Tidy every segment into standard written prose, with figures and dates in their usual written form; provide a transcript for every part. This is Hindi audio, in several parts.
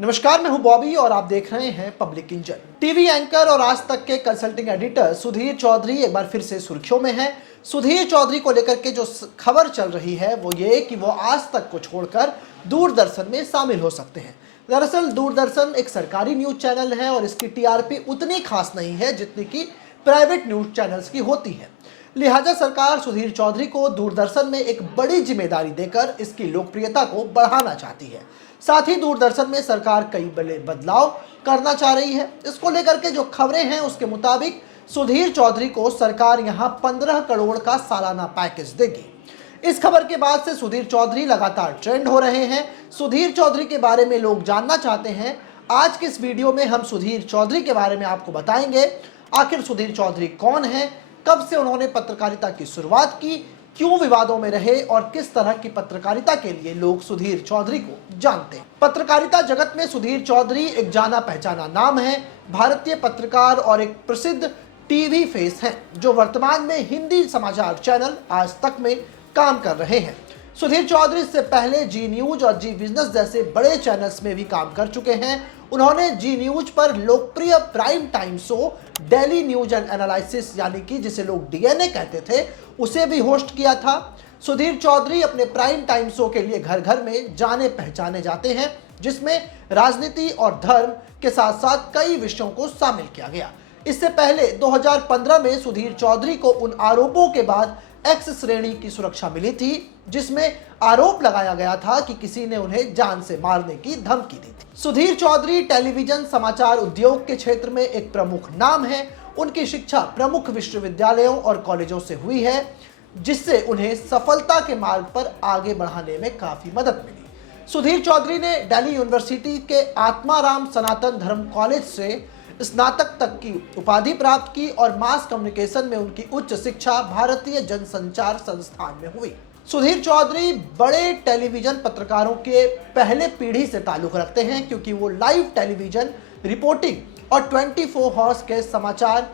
नमस्कार, मैं हूं बॉबी और आप देख रहे हैं पब्लिक इंजन। टीवी एंकर और आज तक के कंसल्टिंग एडिटर सुधीर चौधरी एक बार फिर से सुर्खियों में हैं। सुधीर चौधरी को लेकर के जो खबर चल रही है वो ये कि वो आज तक को छोड़कर दूरदर्शन में शामिल हो सकते हैं। दरअसल दूरदर्शन एक सरकारी न्यूज चैनल है और इसकी टीआरपी उतनी खास नहीं है जितनी कि प्राइवेट न्यूज चैनल्स की होती है। लिहाजा सरकार सुधीर चौधरी को दूरदर्शन में एक बड़ी जिम्मेदारी देकर इसकी लोकप्रियता को बढ़ाना चाहती है। साथ ही दूरदर्शन में सरकार कई बड़े बदलाव करना चाह रही है। इसको लेकर के जो खबरें हैं उसके मुताबिक सुधीर चौधरी को सरकार यहां 15 करोड़ का सालाना पैकेज देगी। इस खबर के बाद से सुधीर चौधरी लगातार ट्रेंड हो रहे हैं। सुधीर चौधरी के बारे में लोग जानना चाहते हैं। आज के इस वीडियो में हम सुधीर चौधरी के बारे में आपको बताएंगे। आखिर सुधीर चौधरी कौन है, कब से उन्होंने पत्रकारिता की शुरुआत की, क्यों विवादों में रहे और किस तरह की पत्रकारिता के लिए लोग सुधीर चौधरी को जानते हैं। पत्रकारिता जगत में सुधीर चौधरी एक जाना पहचाना नाम है। भारतीय पत्रकार और एक प्रसिद्ध टीवी फेस हैं जो वर्तमान में हिंदी समाचार चैनल आज तक में काम कर रहे हैं। सुधीर चौधरी से पहले जी न्यूज और जी बिजनेस जैसे बड़े चैनल्स में भी काम कर चुके हैं। उन्होंने जी न्यूज पर लोकप्रिय prime time show daily news and analysis यानी कि जिसे लोग डीएनए कहते थे उसे भी होस्ट किया था। सुधीर चौधरी अपने प्राइम टाइम शो के लिए घर घर में जाने पहचाने जाते हैं जिसमें राजनीति और धर्म के साथ साथ कई विषयों को शामिल किया गया। इससे पहले 2015 में सुधीर चौधरी को उन आरोपों के बाद एक्स श्रेणी की सुरक्षा मिली थी जिसमें आरोप लगाया गया था कि किसी ने उन्हें जान से मारने की धमकी दी थी। सुधीर चौधरी टेलीविजन समाचार उद्योग के क्षेत्र में एक प्रमुख नाम है। उनकी शिक्षा प्रमुख विश्वविद्यालयों और कॉलेजों से हुई है जिससे उन्हें सफलता के मार्ग पर आगे बढ़ाने में काफी मदद मिली। सुधीर चौधरी ने दिल्ली यूनिवर्सिटी के आत्माराम सनातन धर्म कॉलेज से स्नातक तक की उपाधि प्राप्त की और मास कम्युनिकेशन में उनकी उच्च शिक्षा भारतीय जनसंचार संस्थान में हुई। सुधीर चौधरी बड़े टेलीविजन पत्रकारों के पहले पीढ़ी से ताल्लुक रखते हैं क्योंकि वो लाइव टेलीविजन रिपोर्टिंग और 24 हॉर्स के समाचार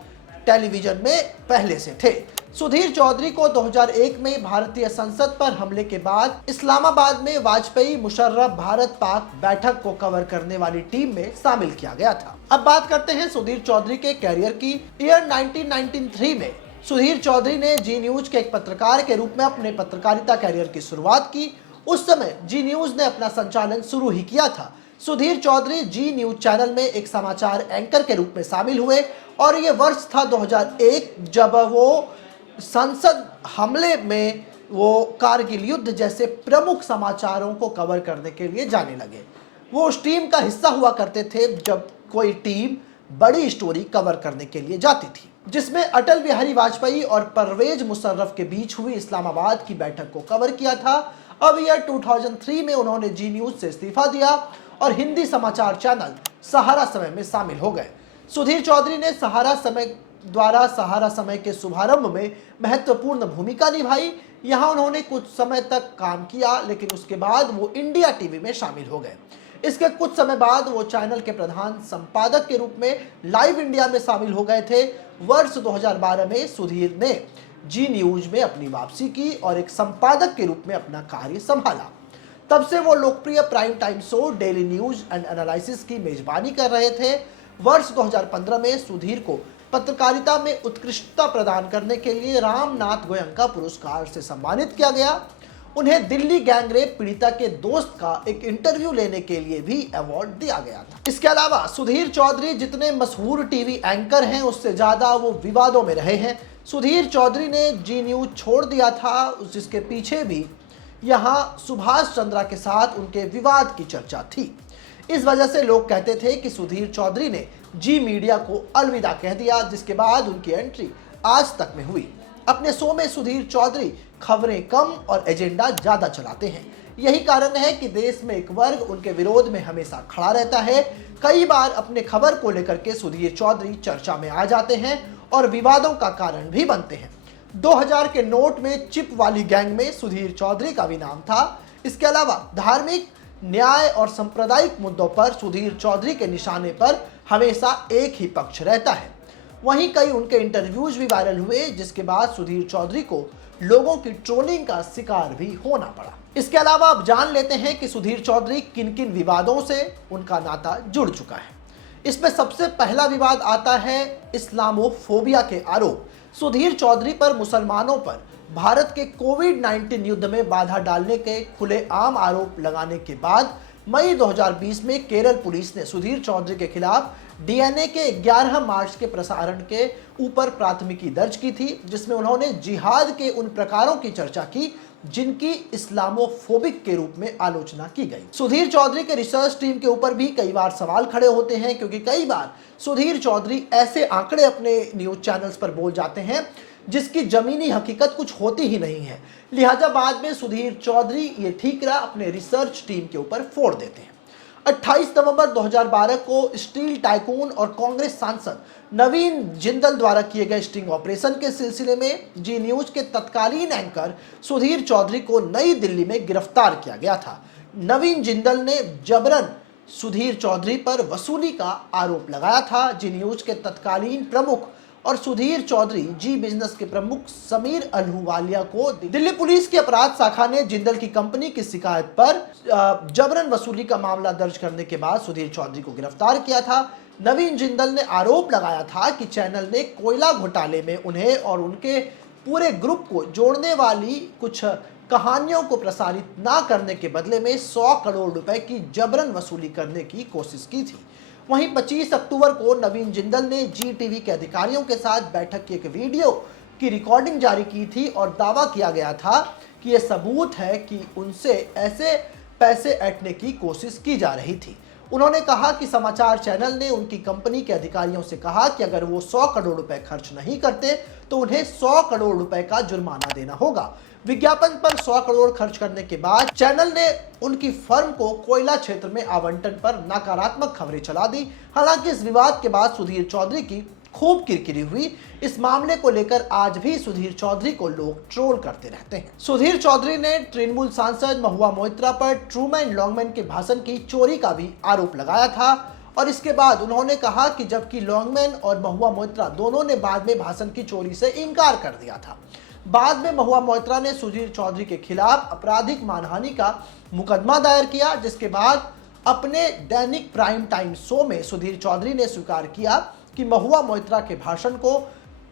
टेलीविजन में पहले से थे। सुधीर चौधरी को 2001 में भारतीय संसद पर हमले के बाद इस्लामाबाद में वाजपेयी मुशर्रफ भारत पाक बैठक को कवर करने वाली टीम में शामिल किया गया था। अब बात करते हैं सुधीर चौधरी के कैरियर की। ईयर 1993 में सुधीर चौधरी ने जी न्यूज के एक पत्रकार के रूप में अपने पत्रकारिता कैरियर की शुरुआत की। उस समय जी न्यूज ने अपना संचालन शुरू ही किया था। सुधीर चौधरी जी न्यूज चैनल में एक समाचार एंकर के रूप में शामिल हुए और ये वर्ष था 2001 जब वो संसद हमले में वो कारगिल युद्ध जैसे प्रमुख समाचारों को कवर करने के लिए जाने लगे। वो उस टीम का हिस्सा हुआ करते थे जब कोई टीम बड़ी स्टोरी कवर करने के लिए जाती थी, जिसमें अटल बिहारी वाजपेयी और परवेज मुशर्रफ के बीच हुई इस्लामाबाद की बैठक को कवर किया था। अब ईयर 2003 में उन्होंने जी न्यूज से इस्तीफा दिया और हिंदी समाचार चैनल सहारा समय में शामिल हो गए। सुधीर चौधरी ने सहारा समय के शुभारंभ में महत्वपूर्ण भूमिका निभाई। यहां उन्होंने कुछ समय तक काम किया लेकिन उसके बाद वो इंडिया टीवी में शामिल हो गए। इसके कुछ समय बाद वो चैनल के प्रधान संपादक के रूप में लाइव इंडिया में शामिल हो गए थे। वर्ष 2012 में सुधीर ने जी न्यूज में अपनी वापसी की और एक संपादक के रूप में अपना कार्य संभाला। तब से वो लोकप्रिय prime time show daily news and analysis की मेजबानी कर रहे थे। वर्ष 2015 में सुधीर को पत्रकारिता में उत्कृष्टता प्रदान करने के लिए रामनाथ गोयंका पुरस्कार से सम्मानित किया गया। उन्हें दिल्ली गैंगरेप पीड़िता के दोस्त का एक इंटरव्यू लेने के लिए भी अवार्ड दिया गया था। इसके अलावा सुधीर चौधरी जितने मशहूर टीवी एंकर हैं उससे ज्यादा वो विवादों में रहे हैं। सुधीर चौधरी ने जी न्यूज छोड़ दिया था जिसके पीछे भी यहाँ सुभाष चंद्रा के साथ उनके विवाद की चर्चा थी। इस वजह से लोग कहते थे कि सुधीर चौधरी ने जी मीडिया को अलविदा कह दिया, जिसके बाद उनकी एंट्री आज तक में हुई। अपने शो में सुधीर चौधरी खबरें कम और एजेंडा ज्यादा चलाते हैं। यही कारण है कि देश में एक वर्ग उनके विरोध में हमेशा खड़ा रहता है। कई बार अपने खबर को लेकर के सुधीर चौधरी चर्चा में आ जाते हैं और विवादों का कारण भी बनते हैं। 2000 के नोट में चिप वाली गैंग में सुधीर चौधरी का भी नाम था। इसके अलावा धार्मिक, न्याय और सांप्रदायिक मुद्दों पर सुधीर चौधरी के निशाने पर हमेशा एक ही पक्ष रहता है। वहीं कई उनके इंटरव्यूज भी वायरल हुए जिसके बाद सुधीर चौधरी को लोगों की ट्रोलिंग का शिकार भी होना पड़ा। इसके अलावा अब जान लेते हैं कि सुधीर चौधरी किन किन विवादों से उनका नाता जुड़ चुका है। इसमें सबसे पहला विवाद आता है इस्लामोफोबिया के आरोप। सुधीर चौधरी पर मुसलमानों पर भारत के कोविड-19 युद्ध में बाधा डालने के खुलेआम आरोप लगाने के बाद मई 2020 में केरल पुलिस ने सुधीर चौधरी के खिलाफ डीएनए के 11 मार्च के प्रसारण के ऊपर प्राथमिकी दर्ज की थी, जिसमें उन्होंने जिहाद के उन प्रकारों की चर्चा की जिनकी इस्लामोफोबिक के रूप में आलोचना की गई। सुधीर चौधरी के रिसर्च टीम के ऊपर भी कई बार सवाल खड़े होते हैं, क्योंकि कई बार सुधीर चौधरी ऐसे आंकड़े अपने न्यूज चैनल्स पर बोल जाते हैं जिसकी जमीनी हकीकत कुछ होती ही नहीं है। लिहाजा बाद में सुधीर चौधरी ये ठीकरा अपने रिसर्च टीम के ऊपर फोड़ देते हैं। 28 नवंबर 2012 को स्टील टाइकून और कांग्रेस सांसद नवीन जिंदल द्वारा किए गए स्टिंग ऑपरेशन के सिलसिले में जी न्यूज के तत्कालीन एंकर सुधीर चौधरी को नई दिल्ली में गिरफ्तार किया गया था। नवीन जिंदल ने जबरन सुधीर चौधरी पर वसूली का आरोप लगाया था। जी न्यूज के तत्कालीन प्रमुख और सुधीर चौधरी जी बिजनेस के प्रमुख समीर अहलूवालिया को दिल्ली पुलिस की अपराध शाखा ने जिंदल की कंपनी की शिकायत पर जबरन वसूली का मामला दर्ज करने के बाद सुधीर चौधरी को गिरफ्तार किया था। नवीन जिंदल ने आरोप लगाया था कि चैनल ने कोयला घोटाले में उन्हें और उनके पूरे ग्रुप को जोड़ने वाली कुछ कहानियों को प्रसारित ना करने के बदले में 100 करोड़ रुपए की जबरन वसूली करने की कोशिश की थी। वहीं 25 अक्टूबर को नवीन जिंदल ने जी टीवी के अधिकारियों के साथ बैठक की एक वीडियो की रिकॉर्डिंग जारी की थी और दावा किया गया था कि यह सबूत है कि उनसे ऐसे पैसे ऐंठने की कोशिश की जा रही थी। उन्होंने कहा कि समाचार चैनल ने उनकी कंपनी के अधिकारियों से कहा कि अगर वो 100 करोड़ रुपए खर्च नहीं करते तो उन्हें 100 करोड़ रुपए का जुर्माना देना होगा। विज्ञापन पर 100 करोड़ खर्च करने के बाद चैनल ने उनकी फर्म को कोयला क्षेत्र में आवंटन पर नकारात्मक खबरें चला दी। हालांकि इस विवाद के बाद सुधीर चौधरी की खूब किरकिरी हुई। इस मामले को लेकर आज भी सुधीर चौधरी को लोग ट्रोल करते रहते हैं। सुधीर चौधरी ने तृणमूल सांसद महुआ मोइत्रा पर ट्रूमैन लॉन्गमैन के भाषण की चोरी का भी आरोप लगाया था और इसके बाद उन्होंने कहा कि जबकि लॉन्गमैन और महुआ मोइत्रा दोनों ने बाद में भाषण की चोरी से इनकार कर दिया था। बाद में महुआ मोइत्रा ने सुधीर चौधरी के खिलाफ आपराधिक मानहानि का मुकदमा दायर किया, जिसके बाद अपने दैनिक प्राइम टाइम शो में सुधीर चौधरी ने स्वीकार किया कि महुआ मोइत्रा के भाषण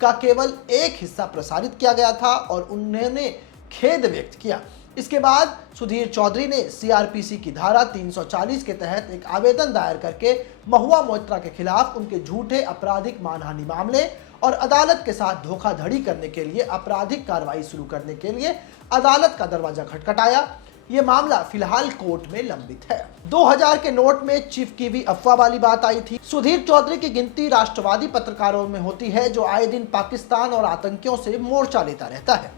का केवल एक हिस्सा प्रसारित किया गया था और उन्होंने खेद व्यक्त किया। इसके बाद सुधीर चौधरी ने सीआरपीसी की धारा 340 के तहत एक आवेदन दायर करके महुआ मोइत्रा के खिलाफ उनके झूठे आपराधिक मानहानि मामले और अदालत के साथ धोखाधड़ी करने के लिए आपराधिक कार्रवाई शुरू करने के लिए अदालत का दरवाजा खटखटाया। ये मामला फिलहाल कोर्ट में लंबित है। 2000 के नोट में चिप की भी अफवाह वाली बात आई थी। सुधीर चौधरी की गिनती राष्ट्रवादी पत्रकारों में होती है जो आए दिन पाकिस्तान और आतंकियों से मोर्चा लेता रहता है।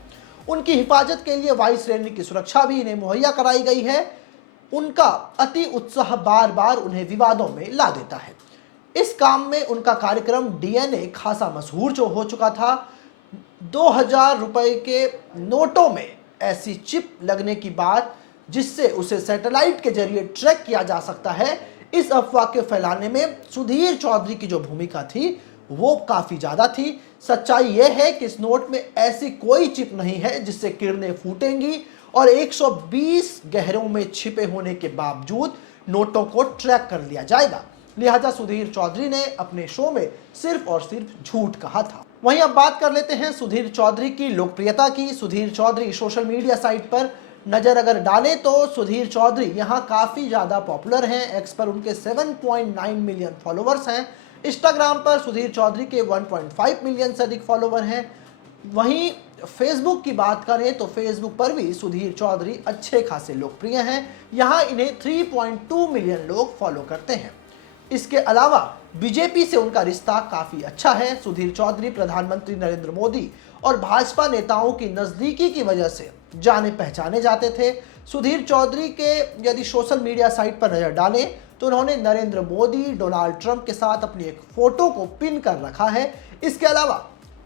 उनकी हिफाजत के लिए वायु श्रेणी की सुरक्षा भी इन्हें मुहैया कराई गई है। उनका अति उत्साह बार बार उन्हें विवादों में ला देता है। इस काम में उनका कार्यक्रम डीएनए खासा मशहूर जो हो चुका था। 2000 रुपए के नोटों में ऐसी चिप लगने की बात जिससे उसे सैटेलाइट के जरिए ट्रैक किया जा सकता है, इस अफवाह के फैलाने में सुधीर चौधरी की जो भूमिका थी वो काफी ज्यादा थी। सच्चाई यह है कि इस नोट में ऐसी कोई चिप नहीं है जिससे किरणें फूटेंगी और 120 गहरों में छिपे होने के बावजूद नोटों को ट्रैक कर लिया जाएगा। लिहाजा सुधीर चौधरी ने अपने शो में सिर्फ और सिर्फ झूठ कहा था। वहीं अब बात कर लेते हैं सुधीर चौधरी की लोकप्रियता की। Sudhir Chaudhary social media site पर नजर अगर डालें तो सुधीर चौधरी यहां काफी ज्यादा पॉपुलर हैं। एक्स पर उनके 7.9 मिलियन फॉलोअर्स हैं। इंस्टाग्राम पर सुधीर चौधरी के 1.5 मिलियन से अधिक फॉलोवर हैं। वहीं फेसबुक की बात करें तो फेसबुक पर भी सुधीर चौधरी अच्छे खासे लोकप्रिय हैं। यहां इन्हें 3.2 मिलियन लोग फॉलो करते हैं। इसके अलावा बीजेपी से उनका रिश्ता काफी अच्छा है। सुधीर चौधरी प्रधानमंत्री नरेंद्र मोदी और भाजपा नेताओं की नजदीकी की वजह से जाने पहचाने जाते थे। सुधीर चौधरी के यदि सोशल मीडिया साइट पर नजर डालें तो उन्होंने नरेंद्र मोदी, डोनाल्ड ट्रंप के साथ अपनी एक फोटो को पिन कर रखा है। इसके अलावा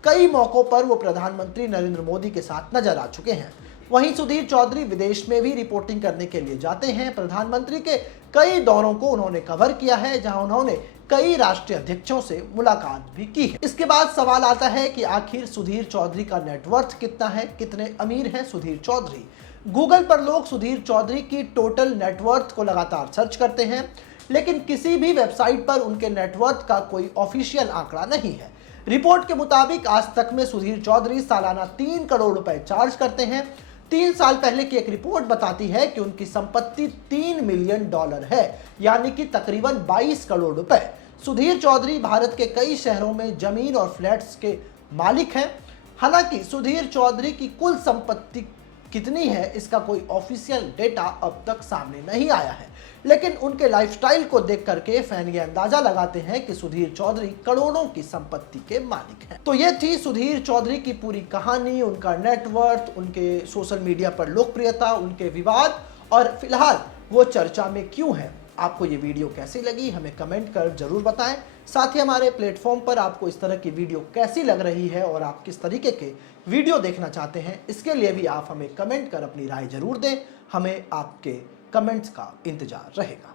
कई मौकों पर वो प्रधानमंत्री नरेंद्र मोदी के साथ नजर आ चुके हैं। वहीं सुधीर चौधरी विदेश में भी रिपोर्टिंग करने के लिए जाते हैं। प्रधानमंत्री के कई दौरों को उन्होंने कवर किया है, जहां उन्होंने कई राष्ट्रीय अध्यक्षों से मुलाकात भी की है। इसके बाद सवाल आता है कि आखिर सुधीर चौधरी का नेटवर्थ कितना है, कितने अमीर हैं सुधीर चौधरी। गूगल पर लोग सुधीर चौधरी की टोटल नेटवर्थ को लगातार सर्च करते हैं, लेकिन किसी भी वेबसाइट पर उनके नेटवर्थ का कोई ऑफिशियल आंकड़ा नहीं है। रिपोर्ट के मुताबिक आज तक में सुधीर चौधरी सालाना 3 करोड़ रुपए चार्ज करते हैं। 3 साल पहले की एक रिपोर्ट बताती है कि उनकी संपत्ति $3 मिलियन है, यानी कि तकरीबन 22 करोड़ रुपए। सुधीर चौधरी भारत के कई शहरों में जमीन और फ्लैट्स के मालिक हैं। हालांकि सुधीर चौधरी की कुल संपत्ति कितनी है, इसका कोई ऑफिशियल डेटा अब तक सामने नहीं आया है, लेकिन उनके लाइफस्टाइल को देख करके फैन ये अंदाजा लगाते हैं कि सुधीर चौधरी करोड़ों की संपत्ति के मालिक हैं। तो ये थी सुधीर चौधरी की पूरी कहानी, उनका नेटवर्थ, उनके सोशल मीडिया पर लोकप्रियता, उनके विवाद और फिलहाल वो चर्चा में क्यों है। आपको ये वीडियो कैसी लगी हमें कमेंट कर जरूर बताएं। साथ ही हमारे प्लेटफॉर्म पर आपको इस तरह की वीडियो कैसी लग रही है और आप किस तरीके के वीडियो देखना चाहते हैं, इसके लिए भी आप हमें कमेंट कर अपनी राय जरूर दें। हमें आपके कमेंट्स का इंतजार रहेगा।